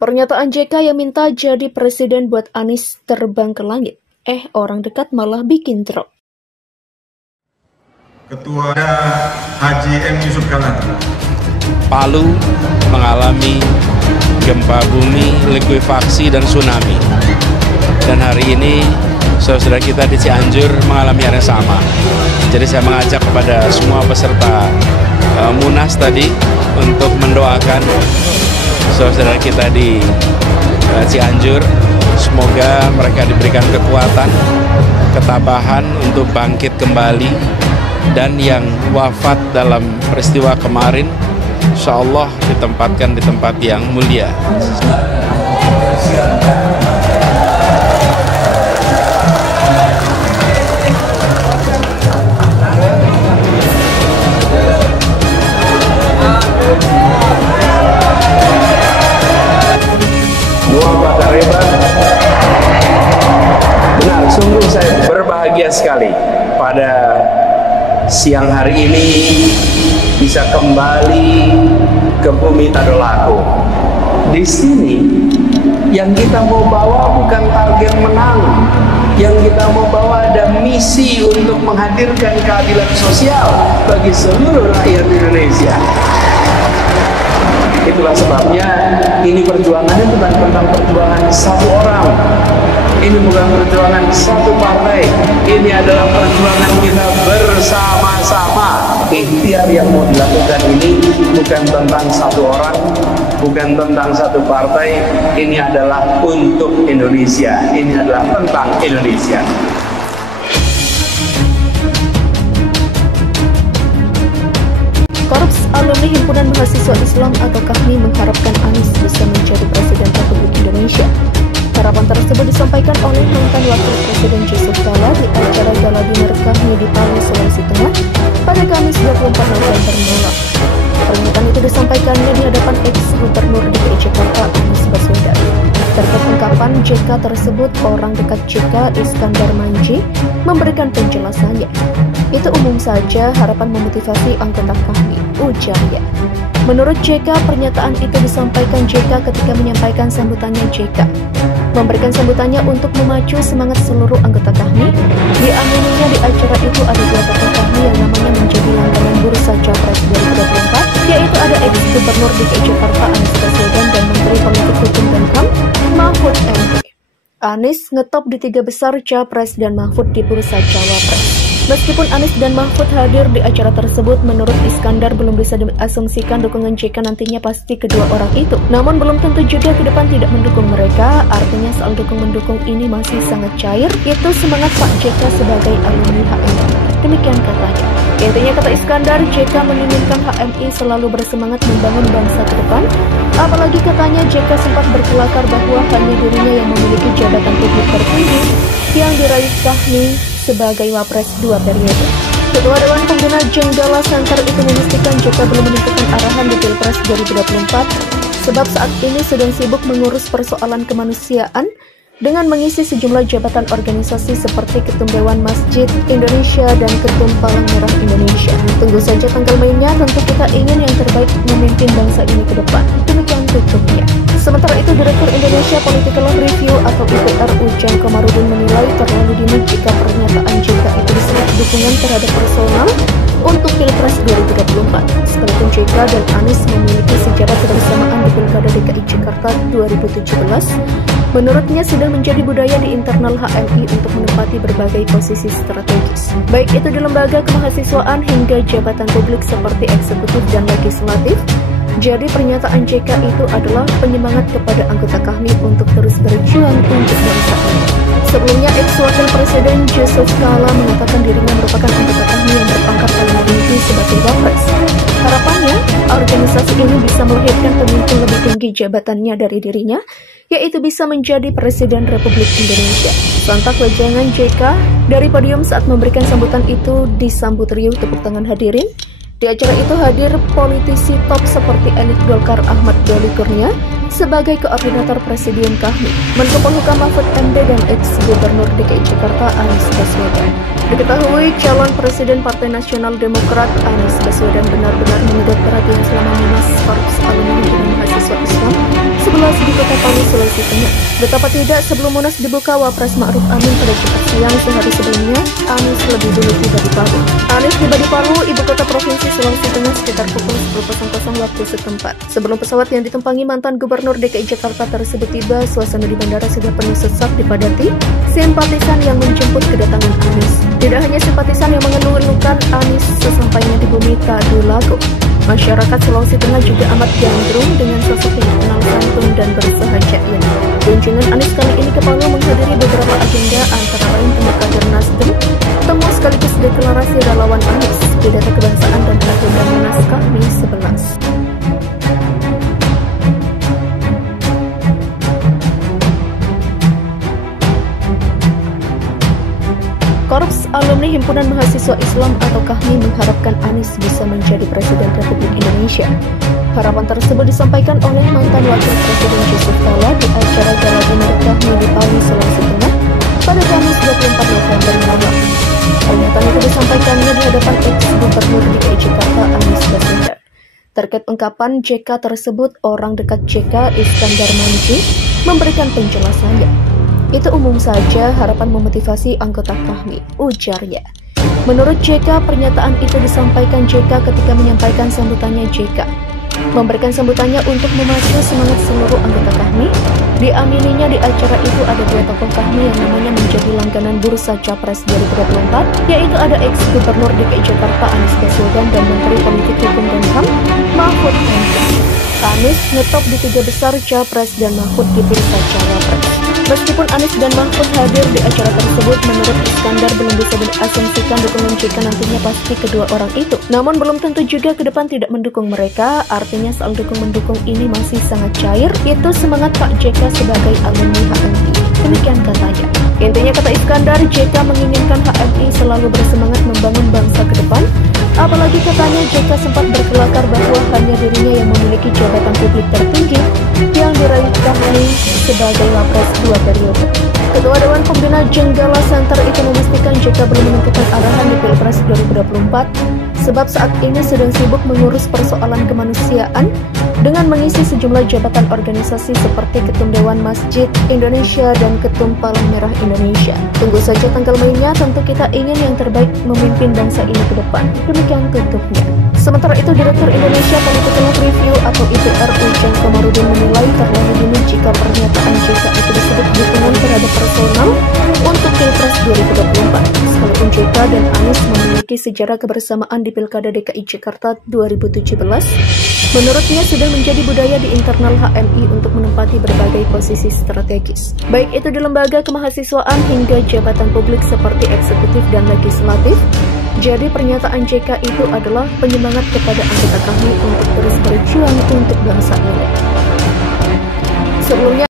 Pernyataan JK yang minta jadi presiden buat Anies terbang ke langit. Orang dekat malah bikin drop. Ketua Haji M. Yusuf Kala. Palu mengalami gempa bumi, likuifaksi, dan tsunami. Dan hari ini saudara kita di Cianjur mengalami hal yang sama. Jadi saya mengajak kepada semua peserta Munas tadi untuk mendoakan saudara kita di Cianjur. Semoga mereka diberikan kekuatan, ketabahan untuk bangkit kembali. Dan yang wafat dalam peristiwa kemarin, insya Allah ditempatkan di tempat yang mulia. Benar, sungguh saya berbahagia sekali pada siang hari ini bisa kembali ke bumi Tadulako. Di sini yang kita mau bawa bukan target menang, yang kita mau bawa ada misi untuk menghadirkan keadilan sosial bagi seluruh rakyat Indonesia. Itulah sebabnya ini perjuangannya bukan tentang perjuangan satu orang, ini bukan perjuangan satu partai, ini adalah perjuangan kita bersama-sama. Ikhtiar yang mau dilakukan ini bukan tentang satu orang, bukan tentang satu partai, ini adalah untuk Indonesia, ini adalah tentang Indonesia. Korps Alumni Himpunan Mahasiswa Islam atau KAHMI mengharapkan Anies bisa menjadi Presiden Republik Indonesia. Harapan tersebut disampaikan oleh mantan Wakil Presiden Yusuf Kala di acara Gala Dinner KAHMI di Palu, Sulawesi Tengah pada Kamis 24 November malam. Pernyataan itu disampaikannya di hadapan ex-Gubernur DKI Jakarta Anies Baswedan. Terkait ungkapan JK tersebut, orang dekat JK Iskandar Manji memberikan penjelasannya. Itu umum saja, harapan memotivasi anggota KAHMI, ujarnya. Menurut JK, pernyataan itu disampaikan JK ketika menyampaikan sambutannya JK. Memberikan sambutannya untuk memacu semangat seluruh anggota KAHMI. Diamininya di acara itu ada dua tokoh KAHMI yang namanya menjadi langganan bursa Capres 2024, yaitu ada ex-Gubernur DKI Jakarta Anies Baswedan dan Menteri Politik Hukum dan HAM Mahfud MD. Anies ngetop di 3 besar Capres dan Mahfud di bursa Cawapres. Meskipun Anies dan Mahfud hadir di acara tersebut, menurut Iskandar belum bisa diasumsikan dukungan JK nantinya pasti kedua orang itu. Namun belum tentu juga ke depan tidak mendukung mereka, artinya soal dukung-mendukung ini masih sangat cair. Itu semangat Pak JK sebagai alumni HMI. Demikian katanya. Intinya kata Iskandar, JK menginginkan HMI selalu bersemangat membangun bangsa ke depan. Apalagi katanya JK sempat berkelakar bahwa hanya dirinya yang memiliki jabatan publik tertinggi yang diraih KAHMI sebagai Wapres 2 periode. Ketua Dewan Pembina Jenggala Center itu memastikan JK belum menentukan arahan di Pilpres 2024 sebab saat ini sedang sibuk mengurus persoalan kemanusiaan dengan mengisi sejumlah jabatan organisasi seperti Ketum Dewan Masjid Indonesia dan Ketum Palang Merah Indonesia. Tunggu saja tanggal mainnya, tentu kita ingin yang terbaik memimpin bangsa ini ke depan. Demikian tutupnya. Sementara itu, Direktur Indonesia Political Review atau IPR Ujang Komarudin menilai terlalu dini jika pernyataan JK itu disebut dukungan terhadap personal untuk Pilpres 2024. Sekalipun JK dan Anies memiliki sejarah kebersamaan di Pilkada DKI Jakarta 2017, menurutnya sudah menjadi budaya di internal HMI untuk menempati berbagai posisi strategis, baik itu di lembaga kemahasiswaan hingga jabatan publik seperti eksekutif dan legislatif. Jadi pernyataan JK itu adalah penyemangat kepada anggota KAHMI untuk terus berjuang untuk bangsa ini. Sebelumnya, ex-wakil Presiden Yusuf Kala mengatakan dirinya merupakan anggota KAHMI yang berpangkat paling tinggi sebagai Wapres. Harapannya, organisasi ini bisa melahirkan pemimpin lebih tinggi jabatannya dari dirinya, yaitu bisa menjadi Presiden Republik Indonesia. Sontak wejangan JK dari podium saat memberikan sambutan itu disambut riuh tepuk tangan hadirin. Di acara itu hadir politisi top seperti elit Golkar Ahmad Doli Kurnia sebagai koordinator Presidium KAHMI, Menko Polhukam Mahfud MD dan ex-Gubernur DKI Jakarta Anies Baswedan. Diketahui calon Presiden Partai Nasional Demokrat Anies Baswedan benar-benar menyedot perhatian selama Munas Korps Alumni Himpunan Mahasiswa Islam Munas di Kota Palu, Sulawesi Tengah. Betapa tidak, sebelum Munas dibuka, Wapres Ma'ruf Amin pada Jumat siang sehari sebelumnya, Anies lebih dulu tiba di Palu. Anies tiba di Palu, ibu kota provinsi Sulawesi Tengah sekitar pukul 10.00 waktu setempat. Sebelum pesawat yang ditumpangi mantan Gubernur DKI Jakarta tersebut tiba, suasana di bandara sudah penuh sesak dipadati simpatisan yang menjemput kedatangan Anies. Tidak hanya simpatisan yang mengeluh-elukan Anies sesampainya di bumi Tadulago, masyarakat Sulawesi Tengah juga amat gandrung dengan sosok yang kenal santun dan bersahaja ini. Kunjungan Anies kali ini ke Palu menghadiri beberapa agenda, antara lain temu kader Nasdem, temu sekaligus deklarasi relawan Anies, pidato kebangsaan dan agenda Munas Kahmi 11. Korps Alumni Himpunan Mahasiswa Islam atau KAHMI mengharapkan Anies bisa menjadi Presiden Republik Indonesia. Harapan tersebut disampaikan oleh mantan Wakil Presiden Yusuf Kala di acara Gala Dinner KAHMI di Palu, Sulawesi Tengah pada Kamis 24 November malam. Pernyataan itu disampaikannya di hadapan ex-Gubernur DKI Jakarta Anies Baswedan. Terkait ungkapan JK tersebut, orang dekat JK, Iskandar Manji, memberikan penjelasannya. Itu umum saja, harapan memotivasi anggota KAHMI, ujarnya. Menurut JK, pernyataan itu disampaikan JK ketika menyampaikan sambutannya JK. Memberikan sambutannya untuk memacu semangat seluruh anggota KAHMI. Diamininya di acara itu ada dua tokoh KAHMI yang namanya menjadi langganan bursa Capres 2024, yaitu ada ex-Gubernur DKI Jakarta Anies Baswedan dan Menteri Politik Hukum dan HAM Mahfud MD. Anies ngetop di tiga besar Capres dan Mahfud di bursa Cawapres. Meskipun Anies dan Mahfud hadir di acara tersebut, menurut Iskandar belum bisa diasumsikan dukungan JK nantinya pasti kedua orang itu. Namun belum tentu juga ke depan tidak mendukung mereka, artinya soal dukung-mendukung ini masih sangat cair. Itu semangat Pak JK sebagai alumni HMI. Demikian katanya. Intinya kata Iskandar, JK menginginkan HMI selalu bersemangat membangun bangsa ke depan. Apalagi katanya JK sempat berkelakar bahwa hanya dirinya yang memiliki jabatan publik tertinggi yang diraih KAHMI sebagai Wapres 2 periode. Ketua Dewan Pembina Jenggala Center itu memastikan JK belum menentukan arahan di Pilpres 2024 sebab saat ini sedang sibuk mengurus persoalan kemanusiaan dengan mengisi sejumlah jabatan organisasi seperti Ketum Dewan Masjid Indonesia dan Ketum Palang Merah Indonesia. Tunggu saja tanggal mainnya, tentu kita ingin yang terbaik memimpin bangsa ini ke depan. Demikian tutupnya. Sementara itu, Direktur Indonesia Political Review atau IPR Ujang Komarudin menilai terlalu dini jika pernyataan JK itu disebut dukungan terhadap personal untuk Pilpres 2024. Sekalipun JK dan Anies memiliki sejarah kebersamaan di Pilkada DKI Jakarta 2017, menurutnya sudah menjadi budaya di internal HMI untuk menempati berbagai posisi strategis, baik itu di lembaga kemahasiswaan hingga jabatan publik seperti eksekutif dan legislatif. Jadi pernyataan JK itu adalah penyemangat kepada anggota KAHMI untuk terus berjuang untuk bangsa ini. Sebelumnya